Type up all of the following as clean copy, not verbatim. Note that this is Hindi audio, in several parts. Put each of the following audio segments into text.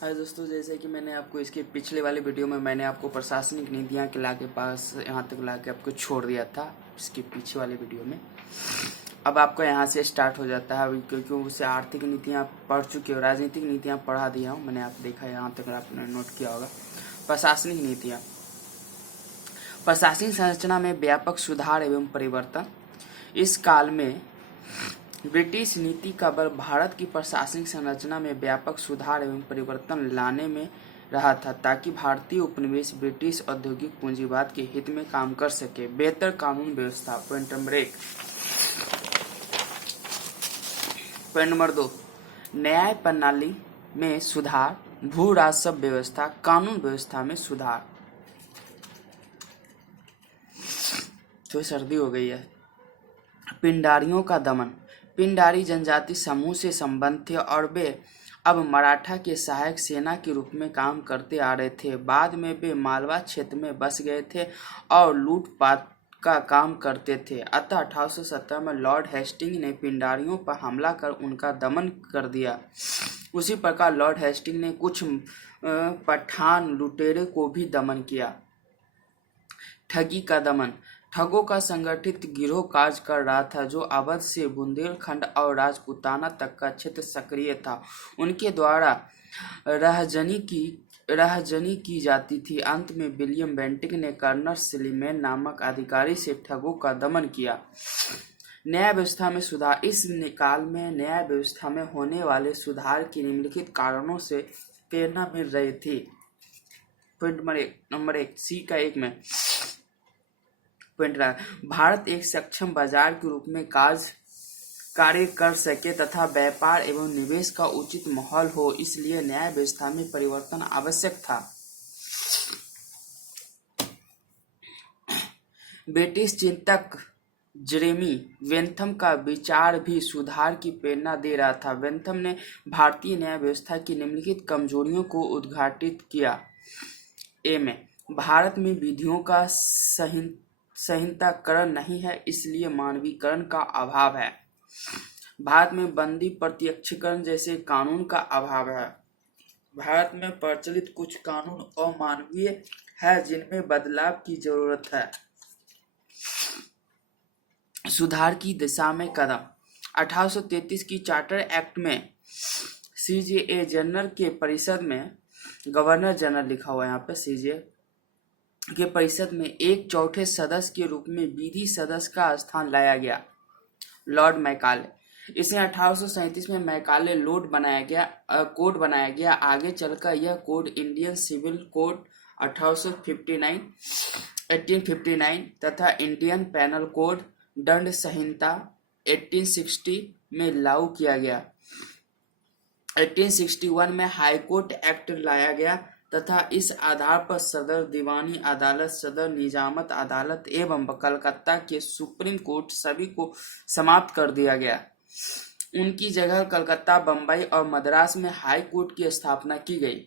हाय दोस्तों, जैसे कि मैंने आपको इसके पिछले वाले वीडियो में मैंने आपको प्रशासनिक नीतियाँ के ला के पास यहाँ तक ला के आपको छोड़ दिया था इसके पीछे वाले वीडियो में। अब आपका यहाँ से स्टार्ट हो जाता है अभी, क्योंकि उससे आर्थिक नीतियाँ पढ़ चुके हो, राजनीतिक नीतियाँ पढ़ा दिया हूँ मैंने, आप देखा यहाँ तक आपने नोट किया होगा। प्रशासनिक नीतियाँ, प्रशासनिक संरचना में व्यापक सुधार एवं परिवर्तन। इस काल में ब्रिटिश नीति का बल भारत की प्रशासनिक संरचना में व्यापक सुधार एवं परिवर्तन लाने में रहा था, ताकि भारतीय उपनिवेश ब्रिटिश औद्योगिक पूंजीवाद के हित में काम कर सके। बेहतर कानून व्यवस्था। Point number 1। पॉइंट नंबर 2, न्याय प्रणाली में सुधार, भू राजस्व व्यवस्था, कानून व्यवस्था में सुधार। तो सर्दी हो गई है। पिंडारियों का दमन। पिंडारी जनजाति समूह से संबंध थे और वे अब मराठा के सहायक सेना के रूप में काम करते आ रहे थे। बाद में वे मालवा क्षेत्र में बस गए थे और लूटपाट का काम करते थे। अतः 1870 में लॉर्ड हेस्टिंग ने पिंडारियों पर हमला कर उनका दमन कर दिया। उसी प्रकार लॉर्ड हेस्टिंग ने कुछ पठान लुटेरे को भी दमन किया। ठगी का दमन। ठगों का संगठित गिरोह कार्य कर रहा था, जो अवध से बुंदेलखंड और राजपूताना तक का क्षेत्र सक्रिय था। उनके द्वारा राहजनी की जाती थी। अंत में विलियम बेंटिक ने कर्नल सिलीमैन नामक अधिकारी से ठगों का दमन किया। न्याय व्यवस्था में सुधार। इस काल में न्याय व्यवस्था में होने वाले सुधार की निम्नलिखित कारणों से प्रेरणा मिल रही थी। पॉइंट नंबर 1 सी का 1 में भारत एक सक्षम बाजार के रूप में कार्य कर सके तथा व्यापार एवं निवेश का उचित माहौल हो, इसलिए न्याय व्यवस्था में परिवर्तन आवश्यक था। ब्रिटिश चिंतक जेरेमी बेंथम का विचार भी सुधार की प्रेरणा दे रहा था। बेंथम ने भारतीय न्याय व्यवस्था की निम्नलिखित कमजोरियों को उद्घाटित किया। ए में भारत में विधियों का संहिताकरण नहीं है, इसलिए मानवीकरण का अभाव है। भारत में बंदी प्रत्यक्षीकरण जैसे कानून का अभाव है। भारत में प्रचलित कुछ कानून अमानवीय है, जिनमें बदलाव की जरूरत है। सुधार की दिशा में कदम। 1833 की चार्टर एक्ट में सीजेए जनरल के परिषद में गवर्नर जनरल लिखा हुआ है, यहाँ पे सीजे के परिषद में 1/4 सदस्य के रूप में विधि सदस्य का स्थान लाया गया, लॉर्ड मैकाले। इसे 1837 में मैकाले कोड बनाया गया। आगे चलकर यह कोड इंडियन सिविल कोड 1859 तथा इंडियन पेनल कोड दंड संहिता 1860 में लागू किया गया। 1861 में हाईकोर्ट एक्ट लाया गया तथा इस आधार पर सदर दीवानी अदालत, सदर निजामत अदालत एवं कलकत्ता के सुप्रीम कोर्ट सभी को समाप्त कर दिया गया। उनकी जगह कलकत्ता, बम्बई और मद्रास में हाई कोर्ट की स्थापना की गई।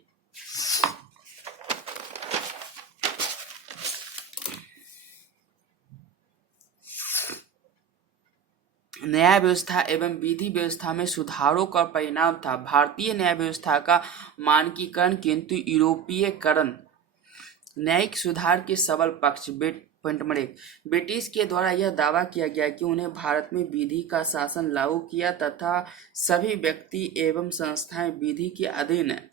न्याय व्यवस्था एवं विधि व्यवस्था में सुधारों का परिणाम था भारतीय न्याय व्यवस्था का मानकीकरण, किंतु यूरोपीयकरण। न्यायिक सुधार के सबल पक्ष। पॉइंट नंबर 1, ब्रिटिश के द्वारा यह दावा किया गया कि उन्हें भारत में विधि का शासन लागू किया तथा सभी व्यक्ति एवं संस्थाएं विधि के अधीन है।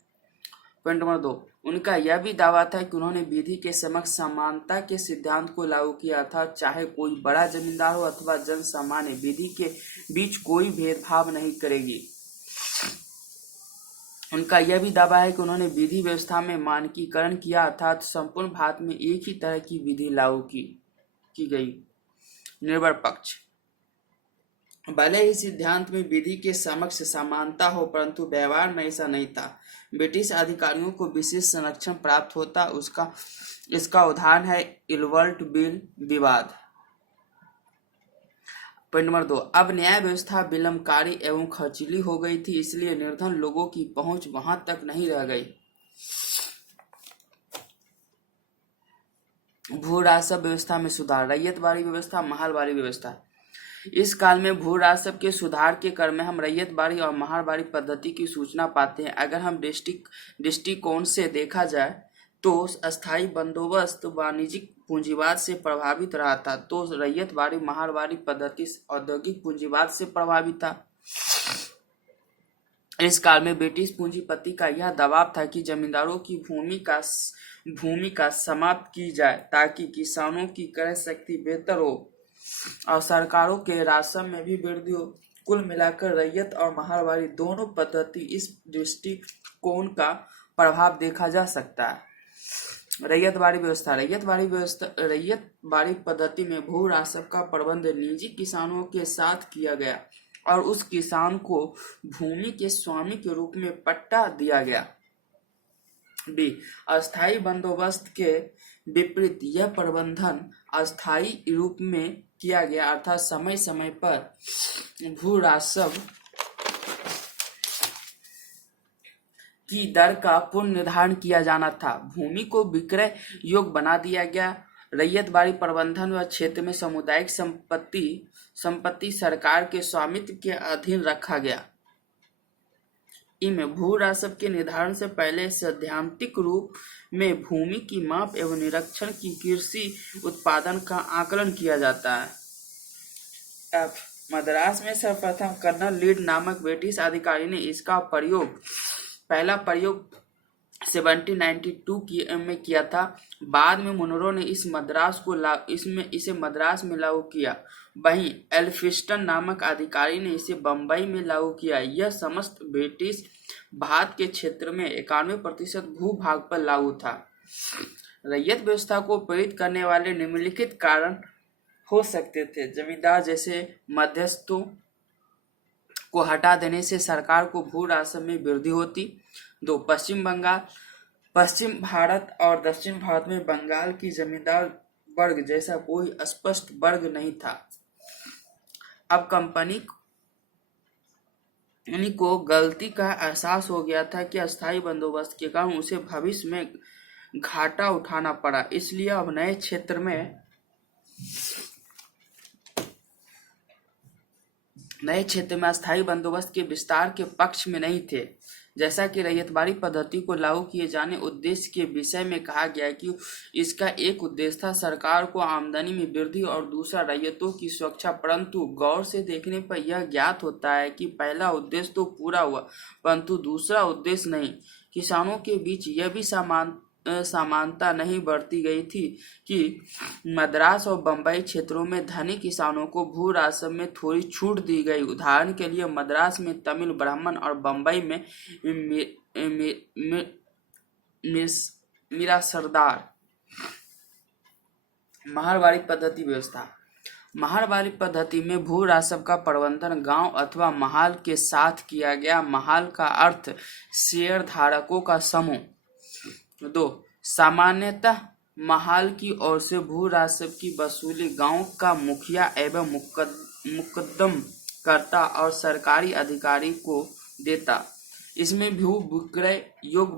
पॉइंट नंबर 2, उनका यह भी दावा था कि उन्होंने विधि के समक्ष समानता के सिद्धांत को लागू किया था। चाहे कोई बड़ा जमींदार हो अथवा जन सामान्य, विधि के बीच कोई भेदभाव नहीं करेगी। उनका यह भी दावा है कि उन्होंने विधि व्यवस्था में मानकीकरण किया, अर्थात संपूर्ण भारत में एक ही तरह की विधि लागू की गई। निर्भर पक्ष। भले ही सिद्धांत में विधि के समक्ष समानता हो, परंतु व्यवहार में ऐसा नहीं था। ब्रिटिश अधिकारियों को विशेष संरक्षण प्राप्त होता, इसका उदाहरण है इल्वर्ट बिल विवाद। पॉइंट नंबर 2, अब न्याय व्यवस्था विलंबकारी एवं खर्चीली हो गई थी, इसलिए निर्धन लोगों की पहुंच वहां तक नहीं रह गई। भू राजस्व व्यवस्था में सुधार। रैयतवाड़ी व्यवस्था, महलवाड़ी व्यवस्था। इस काल में भू राजस्व के सुधार के क्रम में हम रैयतबाड़ी और महारबाड़ी पद्धति की सूचना पाते हैं। अगर हम दृष्टिकोण से देखा जाए तो अस्थायी बंदोबस्त वाणिज्यिक पूंजीवाद से प्रभावित रहा था, तो रैयतबाड़ी महारबाड़ी पद्धति औद्योगिक पूंजीवाद से प्रभावित था। इस काल में ब्रिटिश पूंजीपति का यह दबाव था कि जमींदारों की भूमि का समाप्त की जाए ताकि किसानों की क्रय शक्ति बेहतर हो और सरकारों के राजस्व में भी वृद्धि हो। कुल मिलाकर रैयत और महारबाड़ी दोनों पद्धति इस दृष्टिकोण का प्रभाव देखा जा सकता है। रैयतबाड़ी पद्धति में भू राजस्व का प्रबंध निजी किसानों के साथ किया गया और उस किसान को भूमि के स्वामी के रूप में पट्टा दिया गया। बी, अस्थायी बंदोबस्त के विपरीत यह प्रबंधन अस्थायी रूप में किया गया, अर्थात समय समय पर भू राजस्व की दर का पुनर्निर्धारण किया जाना था। भूमि को विक्रय योग्य बना दिया गया। रैयतबाड़ी प्रबंधन व क्षेत्र में सामुदायिक संपत्ति सरकार के स्वामित्व के अधीन रखा गया। इनमें भू राजस्व के निर्धारण से पहले सैद्धांतिक रूप में भूमि की माप एवं निरीक्षण की कृषि उत्पादन का आकलन किया जाता है। F, मद्रास में सर्वप्रथम कर्नल लीड नामक ब्रिटिश अधिकारी ने इसका पहला प्रयोग 1792 में किया था। बाद में मुनरो ने इसे मद्रास में लागू किया। वहीं एल्फिंस्टन नामक अधिकारी ने इसे बंबई में लागू किया। यह समस्त ब्रिटिश भारत के क्षेत्र में 91% भूभाग पर लागू था। रैयत व्यवस्था को प्रेरित करने वाले निम्नलिखित कारण हो सकते थे। जमींदार जैसे मध्यस्थों को हटा देने से सरकार को भू राजस्व में वृद्धि होती। 2, पश्चिम भारत और दक्षिण भारत में बंगाल की जमींदार वर्ग जैसा कोई स्पष्ट वर्ग नहीं था। अब कंपनी को गलती का एहसास हो गया था कि अस्थायी बंदोबस्त के कारण उसे भविष्य में घाटा उठाना पड़ा, इसलिए अब नए क्षेत्र में अस्थायी बंदोबस्त के विस्तार के पक्ष में नहीं थे। जैसा कि रैयतबाड़ी पद्धति को लागू किए जाने उद्देश्य के विषय में कहा गया कि इसका एक उद्देश्य था सरकार को आमदनी में वृद्धि और दूसरा रैयतों की सुरक्षा, परंतु गौर से देखने पर यह ज्ञात होता है कि पहला उद्देश्य तो पूरा हुआ परंतु दूसरा उद्देश्य नहीं। किसानों के बीच यह भी समानता नहीं बरती गई थी कि मद्रास और बंबई क्षेत्रों में धनी किसानों को भू राजस्व में थोड़ी छूट दी गई। उदाहरण के लिए मद्रास में तमिल ब्राह्मण और बंबई में मीरा सरदार। महारबाड़ी पद्धति व्यवस्था। महारबाड़ी पद्धति में भू राजस्व का प्रबंधन गांव अथवा महाल के साथ किया गया। महाल का अर्थ शेयर धारकों का समूह। 2, सामान्यतः महाल की ओर से भू राजस्व की वसूली गांव का मुखिया एवं मुकद्दम करता और सरकारी अधिकारी को देता। इसमें भूमि विक्रय योग्य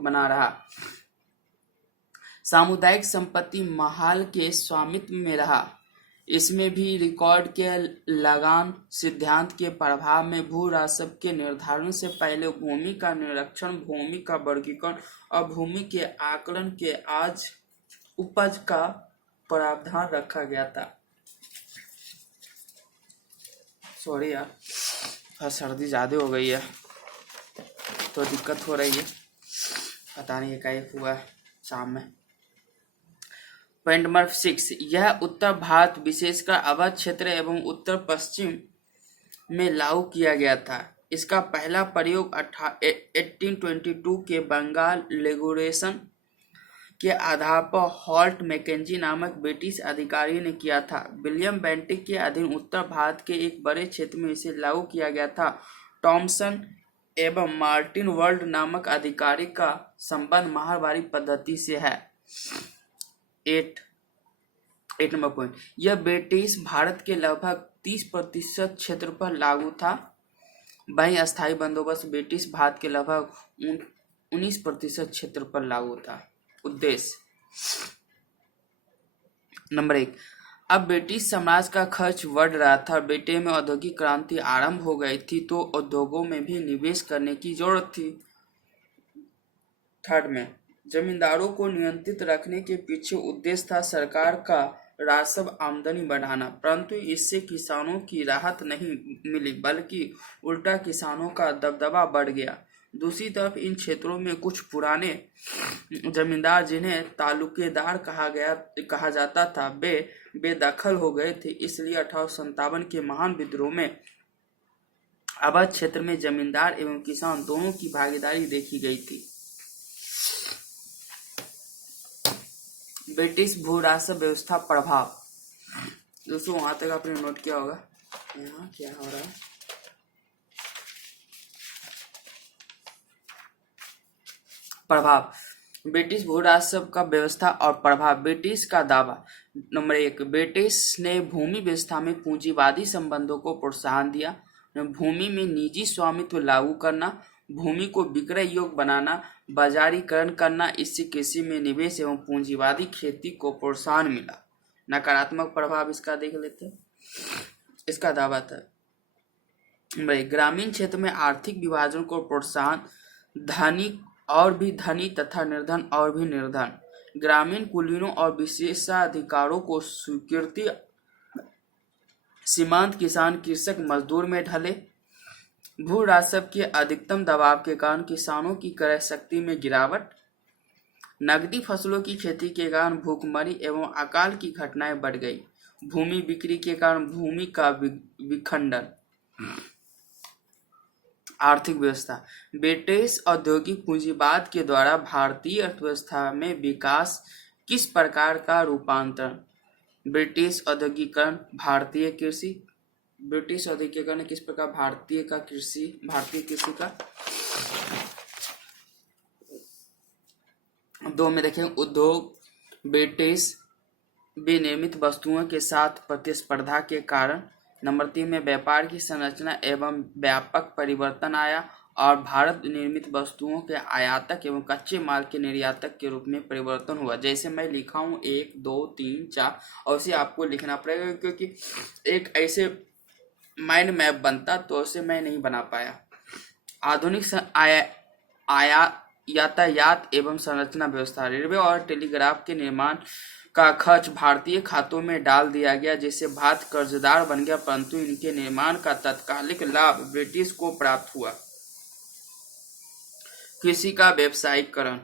बना रहा। सामुदायिक संपत्ति महाल के स्वामित्व में रहा। इसमें भी रिकॉर्ड के लगान सिद्धांत के प्रभाव में भू राजस्व के निर्धारण से पहले भूमि का निरीक्षण, भूमि का वर्गीकरण और भूमि के आकलन के उपज का प्रावधान रखा गया था। सॉरी यार, सर्दी ज्यादा हो गई है तो दिक्कत हो रही है, पता नहीं एकाएक हुआ शाम में। पॉइंट नंबर 6, यह उत्तर भारत विशेषकर अवध क्षेत्र एवं उत्तर पश्चिम में लागू किया गया था। इसका पहला प्रयोग 1822 के बंगाल रेगुलेशन के आधार पर हॉल्ट मैकेंजी नामक ब्रिटिश अधिकारी ने किया था। विलियम बेंटिक के अधीन उत्तर भारत के एक बड़े क्षेत्र में इसे लागू किया गया था। टॉमसन एवं मार्टिन वर्ल्ड नामक अधिकारी का संबंध महारबाड़ी पद्धति से है। 8 नंबर पॉइंट, यह ब्रिटिश भारत के लगभग 30% क्षेत्र पर लागू था। वहीं अस्थायी बंदोबस्त ब्रिटिश भारत के लगभग 19% क्षेत्र पर लागू था। उद्देश्य। नंबर 1, अब ब्रिटिश साम्राज्य का खर्च बढ़ रहा था। ब्रिटेन में औद्योगिक क्रांति आरंभ हो गई थी, तो उद्योगों में भी निवेश करने की जरूरत थी। थर्ड में जमींदारों को नियंत्रित रखने के पीछे उद्देश्य था सरकार का राजस्व आमदनी बढ़ाना, परंतु इससे किसानों की राहत नहीं मिली, बल्कि उल्टा किसानों का दबदबा बढ़ गया। दूसरी तरफ इन क्षेत्रों में कुछ पुराने जमींदार, जिन्हें तालुकेदार कहा जाता था, वे बेदखल हो गए थे। इसलिए 1857 के महान विद्रोह में अवध क्षेत्र में जमींदार एवं किसान दोनों की भागीदारी देखी गई थी। ब्रिटिश भू राजस्व व्यवस्था प्रभाव। दोस्तों वहां तक आपने नोट किया होगा। यहाँ क्या हो रहा है? प्रभाव। ब्रिटिश भू राजस्व का व्यवस्था और प्रभाव। ब्रिटिश का दावा। नंबर 1, ब्रिटिश ने भूमि व्यवस्था में पूंजीवादी संबंधों को प्रोत्साहन दिया। भूमि में निजी स्वामित्व लागू करना, भूमि को विक्रय योग्य बनाना, बाजारीकरण करना, इससे कृषि में निवेश एवं पूंजीवादी खेती को प्रोत्साहन मिला। नकारात्मक प्रभाव इसका देख लेते हैं। इसका दावा था ग्रामीण क्षेत्र में आर्थिक विभाजन को प्रोत्साहन, धनी और भी धनी तथा निर्धन और भी निर्धन, ग्रामीण कुलीनों और विशेषाधिकारों को स्वीकृति, सीमांत किसान कृषक मजदूर में ढले, भू राजस्व के अधिकतम दबाव के कारण किसानों की क्रय शक्ति में गिरावट, नकदी फसलों की खेती के कारण भूखमरी एवं अकाल की घटनाएं बढ़ गई, भूमि बिक्री के कारण भूमि का विखंडन। आर्थिक व्यवस्था। ब्रिटिश औद्योगिक पूंजीवाद के द्वारा भारतीय अर्थव्यवस्था में विकास किस प्रकार का रूपांतरण। ब्रिटिश औद्योगिकरण, भारतीय कृषि। ब्रिटिश औद्योगिकरण किस प्रकार भारतीय कृषि का। 2 में देखें उद्योग। ब्रिटिश विनिर्मित वस्तुओं के साथ प्रतिस्पर्धा के कारण। नंबर 3 में व्यापार की संरचना एवं व्यापक परिवर्तन आया और भारत निर्मित वस्तुओं के आयातक एवं कच्चे माल के निर्यातक के रूप में परिवर्तन हुआ। जैसे मैं लिखा हूँ 1, 2, 3, 4, और उसे आपको लिखना पड़ेगा, क्योंकि एक ऐसे माइंड मैप बनता तो उसे मैं नहीं बना पाया। आधुनिक यातायात एवं संरचना व्यवस्था। रेलवे और टेलीग्राफ के निर्माण का खर्च भारतीय खातों में डाल दिया गया, जिससे भारत कर्जदार बन गया, परंतु इनके निर्माण का तात्कालिक लाभ ब्रिटिश को प्राप्त हुआ। कृषि का व्यावसायीकरण।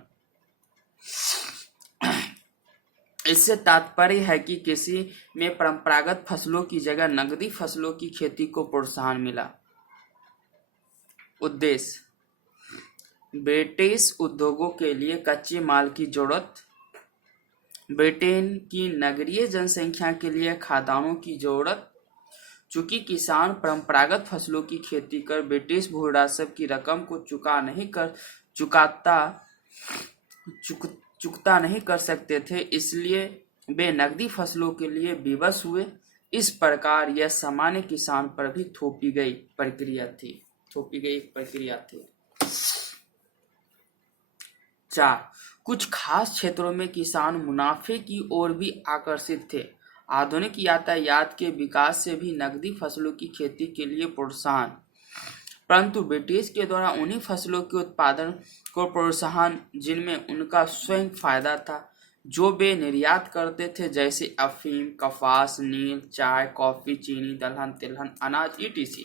इससे तात्पर्य है कि कृषि में परंपरागत फसलों की जगह नकदी फसलों की खेती को प्रोत्साहन मिला। उद्देश्य। ब्रिटिश उद्योगों के लिए कच्चे माल की जरूरत, ब्रिटेन की नगरीय जनसंख्या के लिए खाद्यान्नों की जरूरत। चूंकि किसान परंपरागत फसलों की खेती कर ब्रिटिश भू राजस्व की रकम को चुकता नहीं कर सकते थे, इसलिए वे नकदी फसलों के लिए विवश हुए। इस प्रकार यह सामान्य किसान पर भी थोपी गई प्रक्रिया थी। 4, कुछ खास क्षेत्रों में किसान मुनाफे की ओर भी आकर्षित थे। आधुनिक यातायात के विकास से भी नकदी फसलों की खेती के लिए प्रोत्साहन, परंतु ब्रिटिश के द्वारा उन्हीं फसलों के उत्पादन को प्रोत्साहन जिनमें उनका स्वयं फायदा था, जो वे निर्यात करते थे, जैसे अफीम, कपास, नील, चाय, कॉफी, चीनी, दलहन, तिलहन, अनाज etc।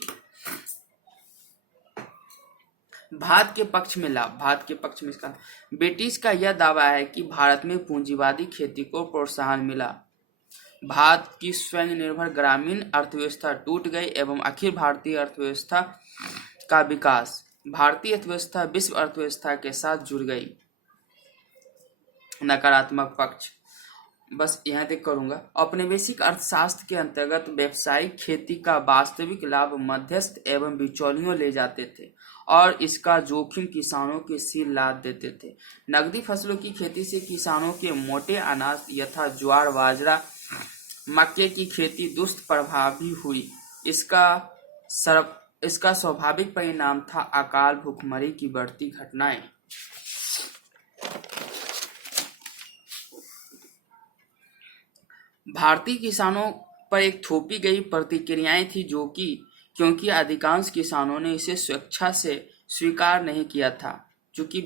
भारत के पक्ष में लाभ। भारत के पक्ष में इसका ब्रिटिश का यह दावा है कि भारत में पूंजीवादी खेती को प्रोत्साहन मिला, भारत की स्वयं निर्भर ग्रामीण अर्थव्यवस्था टूट गई एवं अखिल भारतीय अर्थव्यवस्था का विकास। भारतीय अर्थव्यवस्था विश्व अर्थव्यवस्था के साथ जुड़ गई। नकारात्मक पक्ष बस यहाँ तक करूंगा। औपनिवेशिक अर्थशास्त्र के अंतर्गत व्यावसायिक खेती का वास्तविक लाभ मध्यस्थ एवं बिचौलियों ले जाते थे और इसका जोखिम किसानों के सिर लाद देते थे। नकदी फसलों की खेती से किसानों के मोटे अनाज यथा ज्वार, बाजरा, मक्के की खेती दुष्प्रभावी हुई। इसका स्वाभाविक परिणाम था अकाल, भूखमरी की बढ़ती घटनाएं। भारतीय किसानों पर एक थोपी गई प्रतिक्रियाएं थी जो कि क्योंकि अधिकांश किसानों ने इसे स्वेच्छा से स्वीकार नहीं किया था। चूंकि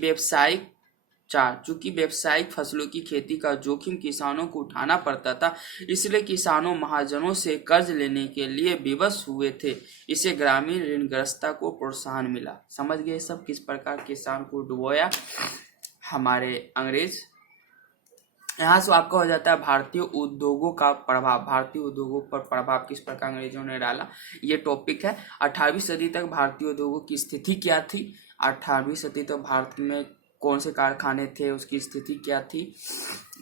व्यावसायिक फसलों की खेती का जोखिम किसानों को उठाना पड़ता था, इसलिए किसानों महाजनों से कर्ज लेने के लिए विवश हुए थे। इसे ग्रामीण ऋणग्रस्तता को प्रोत्साहन मिला। समझ गए सब किस प्रकार किसान को डुबोया हमारे अंग्रेज। यहाँ से आपका हो जाता है भारतीय उद्योगों का प्रभाव। भारतीय उद्योगों पर प्रभाव किस प्रकार अंग्रेजों ने डाला, ये टॉपिक है। 18वीं सदी तक भारतीय उद्योगों की स्थिति क्या थी, 18वीं सदी तक भारत में कौन से कारखाने थे, उसकी स्थिति क्या थी,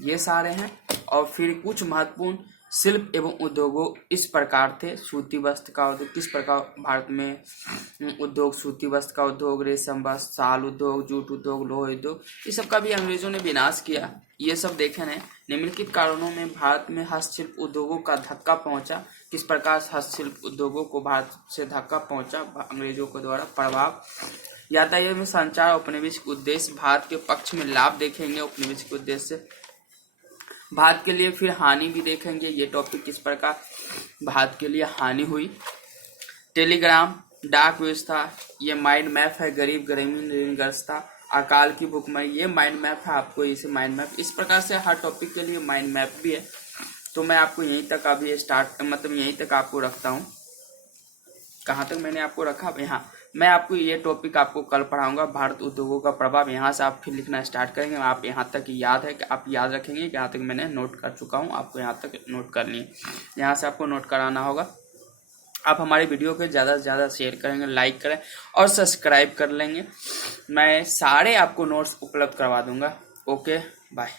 ये सारे हैं। और फिर कुछ महत्वपूर्ण शिल्प एवं उद्योगों इस प्रकार थे। सूती वस्त्र का उद्योग किस प्रकार भारत में उद्योग, सूती वस्त्र का उद्योग, रेशम वस्त्र, साल उद्योग, जूट उद्योग, लोह उद्योग, इस सब का भी अंग्रेजों ने विनाश किया। ये सब देखे हैं। निम्नलिखित कारणों में भारत में हस्तशिल्प उद्योगों का धक्का पहुंचा। किस प्रकार हस्तशिल्प उद्योगों को भारत से धक्का पहुंचा अंग्रेजों के द्वारा प्रभाव। यातायात में संचार औपनिवेशिक उद्देश्य, भारत के पक्ष में लाभ देखेंगे औपनिवेशिक उद्देश्य से। भारत के लिए फिर हानि भी देखेंगे, ये टॉपिक किस प्रकार भारत के लिए हानि हुई। टेलीग्राम, डाक व्यवस्था, ये माइंड मैप है। गरीब ग्रामीण ऋणग्रस्तता, अकाल की भूखमरी, ये माइंड मैप है। आपको इसे माइंड मैप इस प्रकार से हर टॉपिक के लिए माइंड मैप भी है। तो मैं आपको यहीं तक अभी यहीं तक आपको रखता हूँ। कहाँ तक मैंने आपको रखा, यहाँ मैं आपको ये टॉपिक आपको कल पढ़ाऊंगा, भारत उद्योगों का प्रभाव। यहाँ से आप फिर लिखना स्टार्ट करेंगे। आप यहाँ तक याद है कि आप याद रखेंगे कि यहाँ तक मैंने नोट कर चुका हूँ, आपको यहाँ तक नोट करनी है। यहाँ से आपको नोट कराना होगा। आप हमारी वीडियो को ज़्यादा से ज़्यादा शेयर करेंगे, लाइक करें और सब्सक्राइब कर लेंगे। मैं सारे आपको नोट्स उपलब्ध करवा दूंगा। Okay, bye.